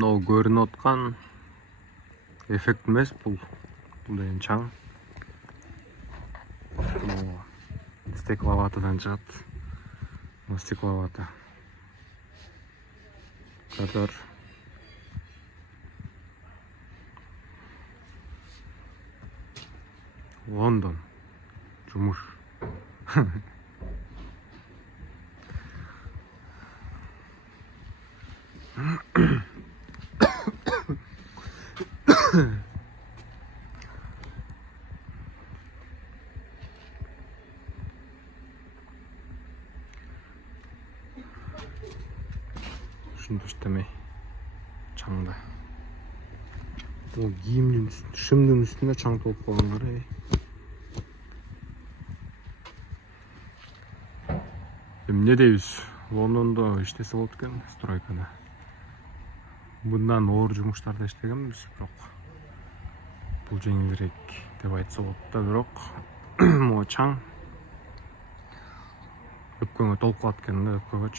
мынау көрініп отқан эффект емес, бұл деген чаң. Стекловатадан шығады. Стекловата. Кадр. Лондон. Жұмыш. Шынды үстемей чаңда. Ол киімнің үстінде, шымның үстінде чаң толып қалған қарай. Не дейбіз? Лондонда іштесі болды екен, стройкада. Бұндан оор жұмыштарда іштегенбіз, бірақ бұл жеңілірек деп айтса болды да, бірақ чаң өпкөңе толып қалады екен да, өпкөгөч.